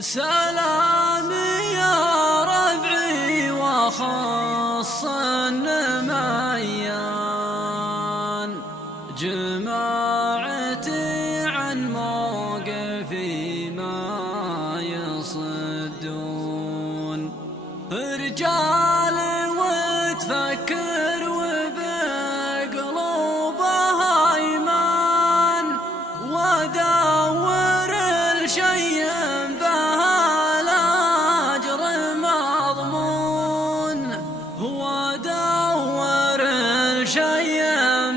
سلامي يا ربعي وخص النميان، جماعتي عن موقفي ما يصدون، رجال وتفكر وبقلوبها ايمان، ودور الشي بها الاجر مضمون، ودور الشي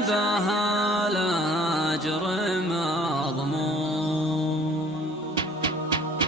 بها الاجر مضمون.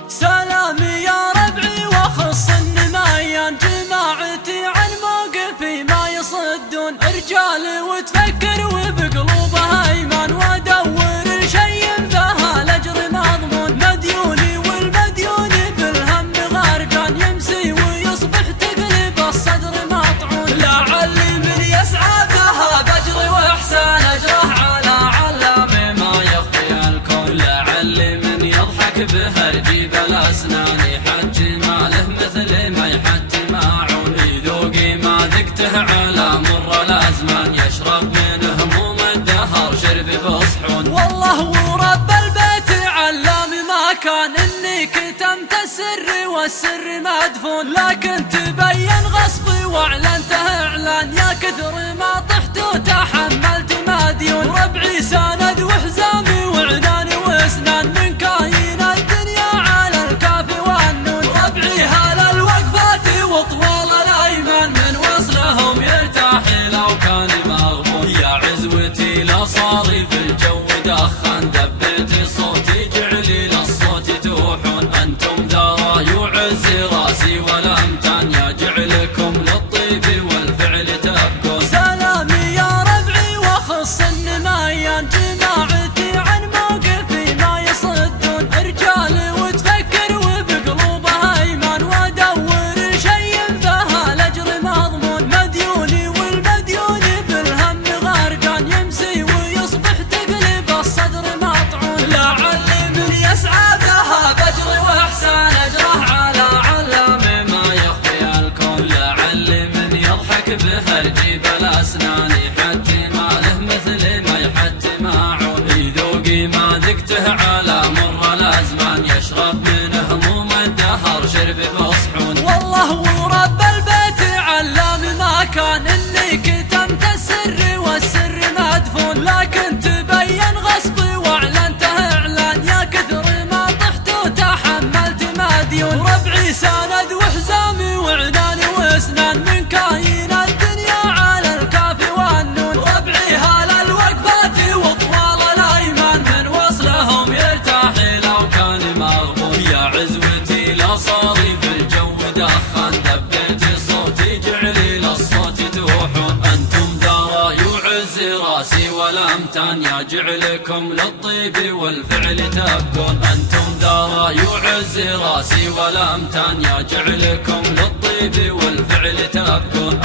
سلامي يا ربعي وخص النميان، جماعتي عن موقفي ما يصدون، رجال وتفكر وبقلوبها ايمان، ودور الشي بها الاجر مضمون، مديوني والمديون بالهم غرقان، يمسي ويصبح تقلب الصدر مطعون، لعلي من يسعى بها باجر واحسان اجره على علام ما يخفي الكون، لعلي من يضحك بها رجيب الاسنان، يحجي ماله مثل ما يحجي ماعون، يذوقي ما ذقته على مر الازمان، يشرب من هموم الدهر شرب بصحون. والله ورب البيت علام ما كان اني كتمت السر والسر مدفون، لكن تبين غصبي واعلنته اعلان، يا كثر ما طحت وتحملت مديون، ربعي سند وحزامي وعناني واسنان، من كاين الدنيا على الكاف والنون، ربعي هلا الوقفات وطوال الايمان، من وصلهم يرتاح لو كان مغبون، يا عزوتي لا صاري في الجو دخان، ذبيتي صوتي جعلي للصوت توحون، انتم ذرا يعز راسي والامتان، يا جعلكم للطيب والفعل تبكون. سلامي يا ربعي وخص النميان، جماعتي عن موقفي ما يصدون، رجال وتفكر وبقلوبها ايمان، ودور شي بها الاجر مضمون، مديوني والمديون بالهم غرقان، يمسي ويصبح تقلب الصدر مطعون، لعلي من يسعى بها باجر واحسان اجره على علام ما يخفي الكون، لعلي من يضحك بها رجيب الاسنان، يحجي ماله مثل ما يحجي ماعون، يذوقي ما ذقته على مر الازمان، يشرب من هموم الدهر شرب بصحون. والله ورب البيت علام ما كان اني كتمت السر والسر مدفون، لكن تبين غصبي واعلنته اعلان، يا كثر ما طحت وتحملت مديون، ربعي سند وحزامي وعناني واسنان، من كاين الدنيا على الكاف والنون، ربعي هلا الوقفات وطوال الايمان، من وصلهم يرتاح لو كان مغبون، يا عزوتي لا صاري في الجو دخان، ذبيتي صوتي جعلي للصوت توحون، انتم ذرا يعز راسي والامتان، يا جعلكم للطيب والفعل تبكون، انتم ذرا يعز راسي والامتان، يا جعلكم للطيب والفعل تبكون.